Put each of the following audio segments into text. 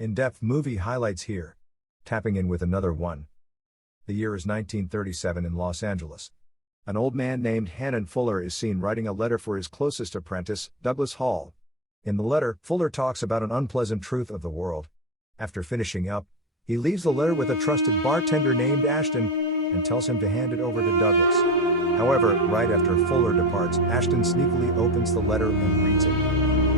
In-depth movie highlights here. Tapping in with another one. The year is 1937 in Los Angeles. An old man named Hannon Fuller is seen writing a letter for his closest apprentice, Douglas Hall. In the letter, Fuller talks about an unpleasant truth of the world. After finishing up, he leaves the letter with a trusted bartender named Ashton and tells him to hand it over to Douglas. However, right after Fuller departs, Ashton sneakily opens the letter and reads it.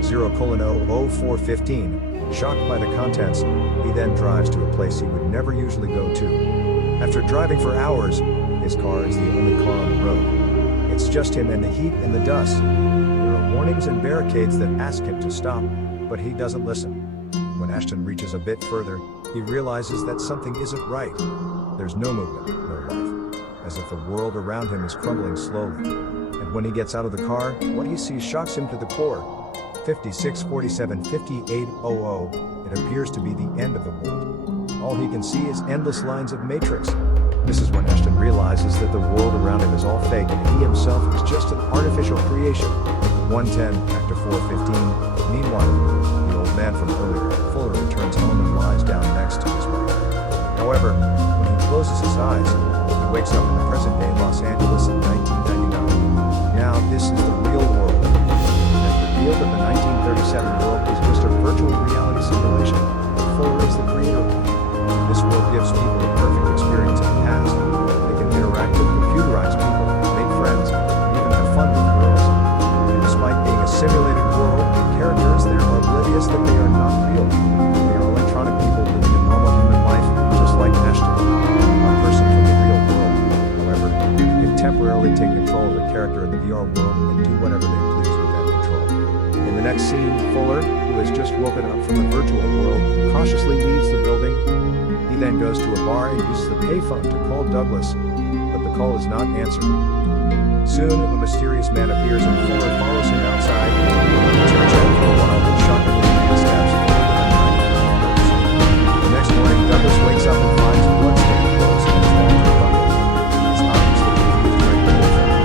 0:004:15. Shocked by the contents, he then drives to a place he would never usually go to. After driving for hours, his car is the only car on the road. It's just him and the heat and the dust. There are warnings and barricades that ask him to stop, but he doesn't listen. When Ashton reaches a bit further, he realizes that something isn't right. There's no movement, no life, as if the world around him is crumbling slowly. And when he gets out of the car, what he sees shocks him to the core. 56:47:58:00, it appears to be the end of the world. All he can see is endless lines of matrix. This is when Ashton realizes that the world around him is all fake and he himself is just an artificial creation. 1:10, Actor 4:15. Meanwhile, the old man from earlier, Fuller, returns home and lies down next to his wife. However, when he closes his eyes, he wakes up in the present-day Los Angeles in 1999. Now, this is the real world. Revealed that the 1937 world is just a virtual reality simulation. Fuller is the creator. This world gives people a perfect experience in the past. They can interact with computerized people, make friends, and even have fun with girls. And despite being a simulated world, the characters there are oblivious that they are not real. They are electronic people living a normal human life, just like Ashton, a person from the real world. However, they can temporarily take control of the character in the VR world and do whatever they please with that control. In the next scene, Fuller, who has just woken up from the virtual world, cautiously leaves the building. He then goes to a bar and uses the payphone to call Douglas, but the call is not answered. Soon, a mysterious man appears and Fuller follows him outside. He turns out for a while, but shockingly, he stabs him. The next morning, Douglas wakes up and finds blood-stained clothes in his laundry bucket. It's obviously confused by the whole thing.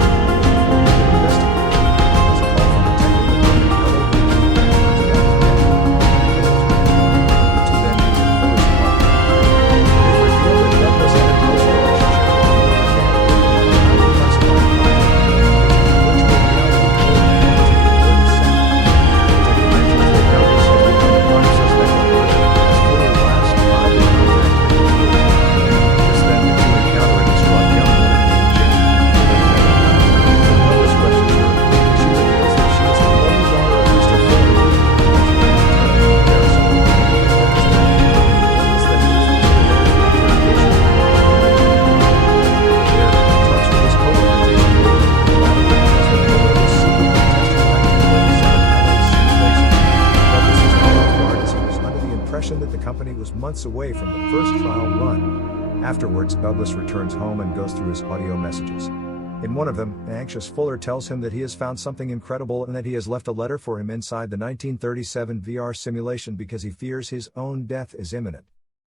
Before he can investigate, there's a call from a detective that Fuller that the company was months away from the first trial run. Afterwards, Douglas returns home and goes through his audio messages. In one of them, an anxious Fuller tells him that he has found something incredible and that he has left a letter for him inside the 1937 VR simulation because he fears his own death is imminent.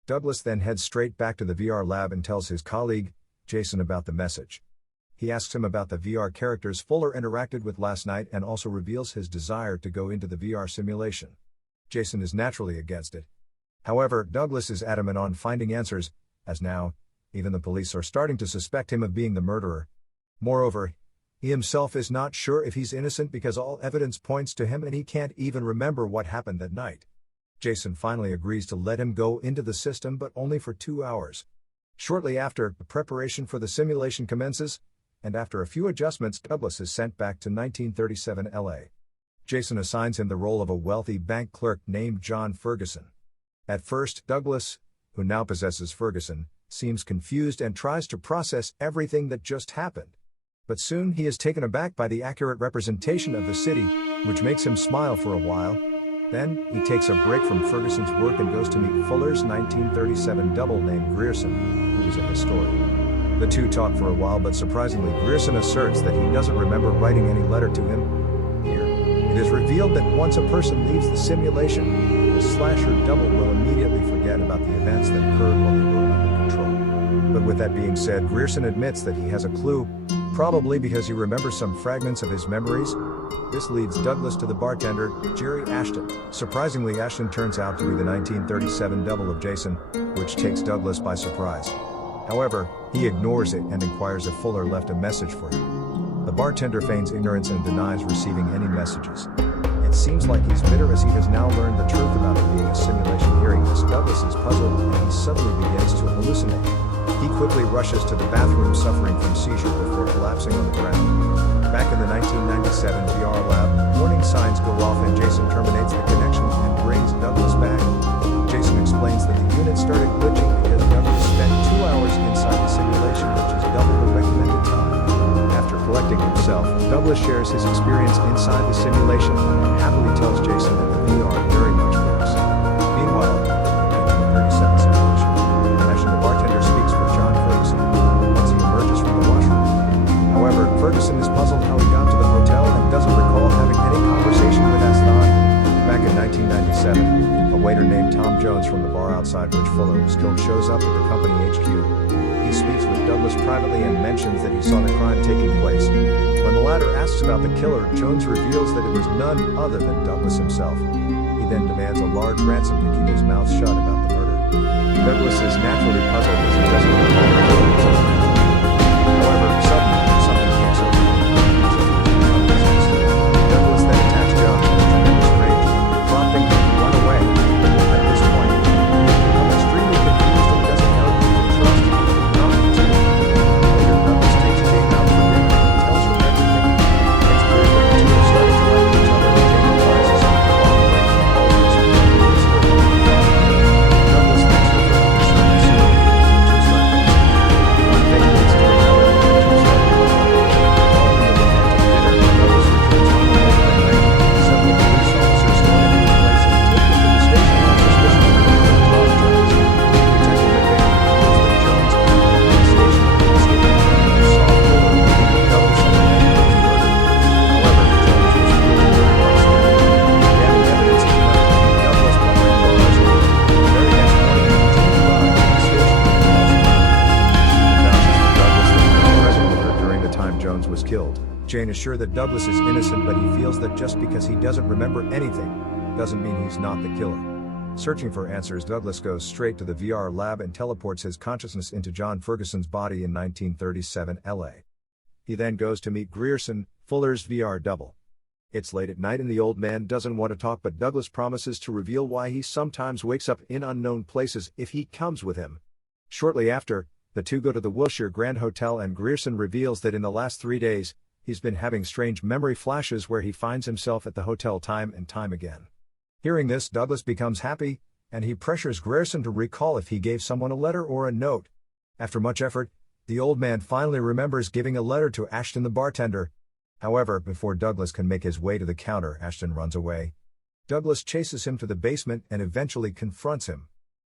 Douglas then heads straight back to the VR lab and tells his colleague, Jason, about the message. He asks him about the VR characters Fuller interacted with last night and also reveals his desire to go into the VR simulation. Jason is naturally against it. However, Douglas is adamant on finding answers, as now, even the police are starting to suspect him of being the murderer. Moreover, he himself is not sure if he's innocent because all evidence points to him and he can't even remember what happened that night. Jason finally agrees to let him go into the system, but only for 2 hours. Shortly after, the preparation for the simulation commences, and after a few adjustments, Douglas is sent back to 1937 LA. Jason assigns him the role of a wealthy bank clerk named John Ferguson. At first, Douglas, who now possesses Ferguson, seems confused and tries to process everything that just happened. But soon he is taken aback by the accurate representation of the city, which makes him smile for a while. Then, he takes a break from Ferguson's work and goes to meet Fuller's 1937 double named Grierson, who is a historian. The two talk for a while, but surprisingly Grierson asserts that he doesn't remember writing any letter to him. Here, it is revealed that once a person leaves the simulation, the slasher double will immediately forget about the events that occurred while they were under control. But with that being said, Grierson admits that he has a clue, probably because he remembers some fragments of his memories, This leads Douglas to the bartender, Jerry Ashton. Surprisingly, Ashton turns out to be the 1937 double of Jason, which takes Douglas by surprise. However, he ignores it and inquires if Fuller left a message for him. The bartender feigns ignorance and denies receiving any messages. It seems like he's bitter as he has now learned the truth about it being a simulation. Hearing this, Douglas is puzzled and he suddenly begins to hallucinate. He quickly rushes to the bathroom suffering from seizure before collapsing on the ground. Back in the 1997 VR lab, warning signs go off and Jason terminates the connection and brings Douglas back. Jason explains that the unit started glitching because Douglas spent 2 hours inside the simulation, which is double the recommended time. After collecting himself, Douglas shares his experience inside the simulation and happily tells Jason that the VR very much works. Meanwhile, in the 1937 simulation, Ashton the bartender speaks for John Ferguson once he emerges from the washroom. However, Ferguson is puzzled how he got to the hotel and doesn't recall having any conversation with Aston. Back in 1997, a waiter named Tom Jones from the bar outside which Fuller was killed shows up at the company HQ. He speaks with Douglas privately and mentions that he saw the crime taking place. When the latter asks about the killer, Jones reveals that it was none other than Douglas himself. He then demands a large ransom to keep his mouth shut about the murder. Douglas is naturally puzzled as he doesn't recall the killer. However, suddenly, something takes over. Douglas then attacks Jones with tremendous rage, prompting him to run away. At this point, he becomes extremely confused and doesn't know who to trust or not to. Later, Douglas takes Jane out for dinner and tells her everything. It's clear that the two are starting to like each other and Jane realizes something wrong with all of this. Douglas thanks her for helping serving soon. The two start dancing. One thing leads to another. Jane is sure that Douglas is innocent, but he feels that just because he doesn't remember anything, doesn't mean he's not the killer. Searching for answers, Douglas goes straight to the VR lab and teleports his consciousness into John Ferguson's body in 1937 LA. He then goes to meet Grierson, Fuller's VR double. It's late at night and the old man doesn't want to talk, but Douglas promises to reveal why he sometimes wakes up in unknown places if he comes with him. Shortly after, the two go to the Wilshire Grand Hotel and Grierson reveals that in the last 3 days, he's been having strange memory flashes where he finds himself at the hotel time and time again. Hearing this, Douglas becomes happy, and he pressures Grierson to recall if he gave someone a letter or a note. After much effort, the old man finally remembers giving a letter to Ashton the bartender. However, before Douglas can make his way to the counter, Ashton runs away. Douglas chases him to the basement and eventually confronts him.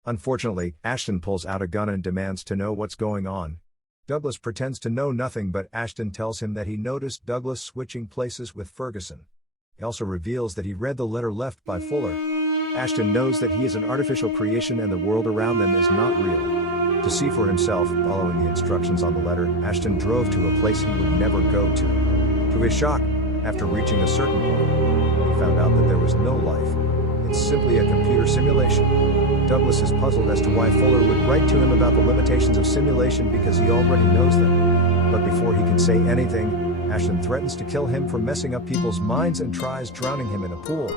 Unfortunately, Ashton pulls out a gun and demands to know what's going on. Douglas pretends to know nothing, but Ashton tells him that he noticed Douglas switching places with Ferguson. He also reveals that he read the letter left by Fuller. Ashton knows that he is an artificial creation and the world around them is not real. To see for himself, following the instructions on the letter, Ashton drove to a place he would never go to. To his shock, after reaching a certain point, he found out that there was no life. It's simply a computer simulation. Douglas is puzzled as to why Fuller would write to him about the limitations of simulation because he already knows them. But before he can say anything, Ashton threatens to kill him for messing up people's minds and tries drowning him in a pool.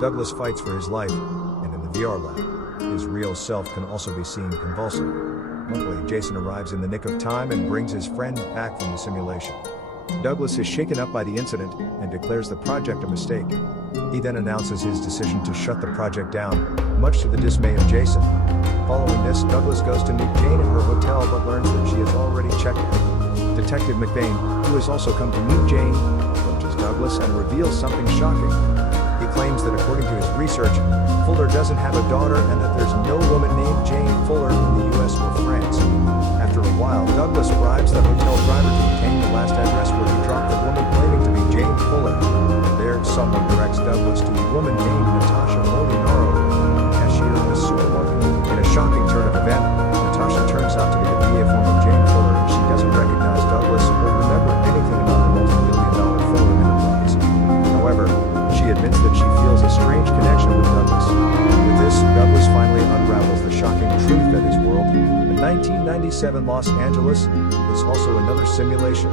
Douglas fights for his life, and in the VR lab, his real self can also be seen convulsing. Luckily, Jason arrives in the nick of time and brings his friend back from the simulation. Douglas is shaken up by the incident and declares the project a mistake. He then announces his decision to shut the project down, much to the dismay of Jason. Following this, Douglas goes to meet Jane at her hotel but learns that she has already checked in. Detective McBain, who has also come to meet Jane, approaches Douglas and reveals something shocking. He claims that according to his research, Fuller doesn't have a daughter and that there's no woman named Jane Fuller in the US or France. After a while, Douglas bribes the hotel driver to obtain the last address where he dropped the woman claiming to be Jane Fuller. There, someone directs Douglas to a woman named Natasha Molinaro, cashier in a supermarket. In a shocking turn of event, Natasha turns out to be the PA form of Jane Fuller and she doesn't recognize Douglas or remember anything about the multi-million-dollar Fuller enterprise. 1997 Los Angeles is also another simulation.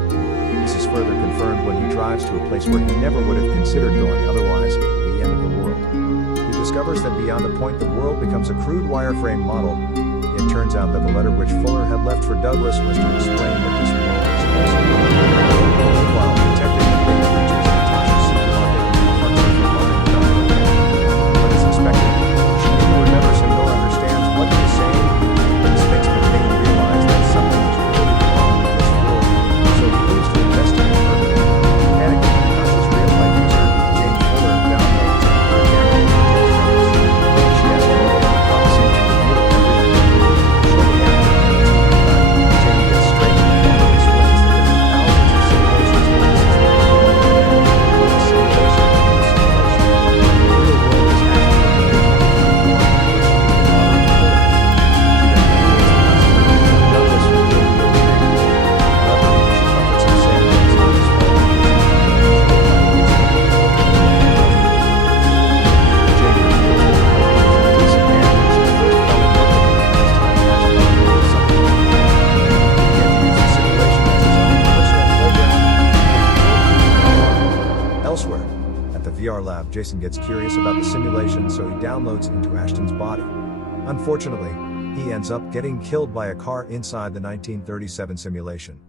This is further confirmed when he drives to a place where he never would have considered going otherwise, the end of the world. He discovers that beyond a point the world becomes a crude wireframe model. It turns out that the letter which Fuller had left for Douglas was to explain that this world is also real. Meanwhile, Detective McBain reaches Natasha's supermarket and confronts her for lying about her. But as expected, she neither remembers him nor understands what he is saying. This makes McBain realize that something is really wrong with this world, so he leaves to investigate further. Panicking, Natasha's real-life user, Jane Fuller, downloads her camera footage from this. She has to look at promising to reveal everything. Shortly after, Jane gets straight to the point and explains that there are thousands of simulations in this system. But the simulation is a simulation. The real world is actually in the year 2024, which is the daughter of Fuller. She then reveals that Douglas will kill the old man. However, she comforts him saying that it's not his fault because he's being controlled by a decent man and she first fell in love with him as time passed by. Something like that. He began to use the simulation as his own personal playground. Elsewhere, at the VR lab, Jason gets curious about the simulation, so he downloads into Ashton's body. Unfortunately, he ends up getting killed by a car inside the 1937 simulation.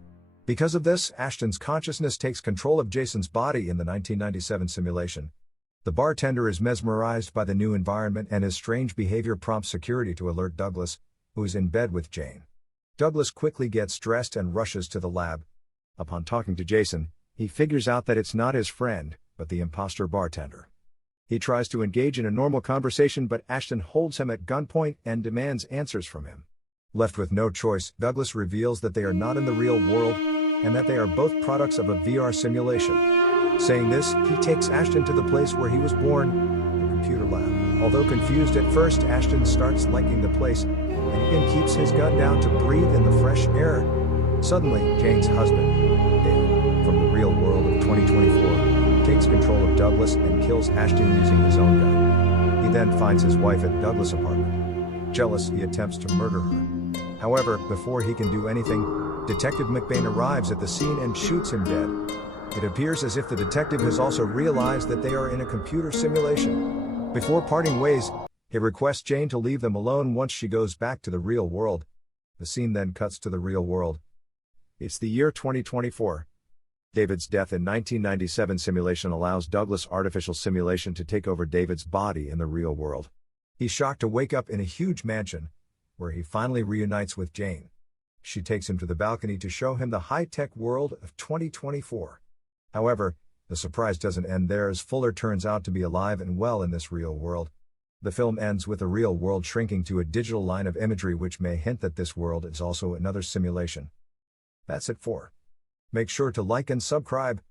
Because of this, Ashton's consciousness takes control of Jason's body in the 1997 simulation. The bartender is mesmerized by the new environment and his strange behavior prompts security to alert Douglas, who is in bed with Jane. Douglas quickly gets dressed and rushes to the lab. Upon talking to Jason, he figures out that it's not his friend, but the imposter bartender. He tries to engage in a normal conversation, but Ashton holds him at gunpoint and demands answers from him. Left with no choice, Douglas reveals that they are not in the real world, and that they are both products of a VR simulation. Saying this, he takes Ashton to the place where he was born, the computer lab. Although confused at first, Ashton starts liking the place, and even keeps his gun down to breathe in the fresh air. Suddenly, Jane's husband, David, from the real world of 2024, takes control of Douglas and kills Ashton using his own gun. He then finds his wife at Douglas' apartment. Jealous, he attempts to murder her. However, before he can do anything, Detective McBain arrives at the scene and shoots him dead. It appears as if the detective has also realized that they are in a computer simulation. Before parting ways, he requests Jane to leave them alone once she goes back to the real world. The scene then cuts to the real world. It's the year 2024. David's death in 1997 simulation allows Douglas' artificial simulation to take over David's body in the real world. He's shocked to wake up in a huge mansion, where he finally reunites with Jane. She takes him to the balcony to show him the high-tech world of 2024. However, the surprise doesn't end there as Fuller turns out to be alive and well in this real world. The film ends with the real world shrinking to a digital line of imagery which may hint that this world is also another simulation. That's it for. Make sure to like and subscribe.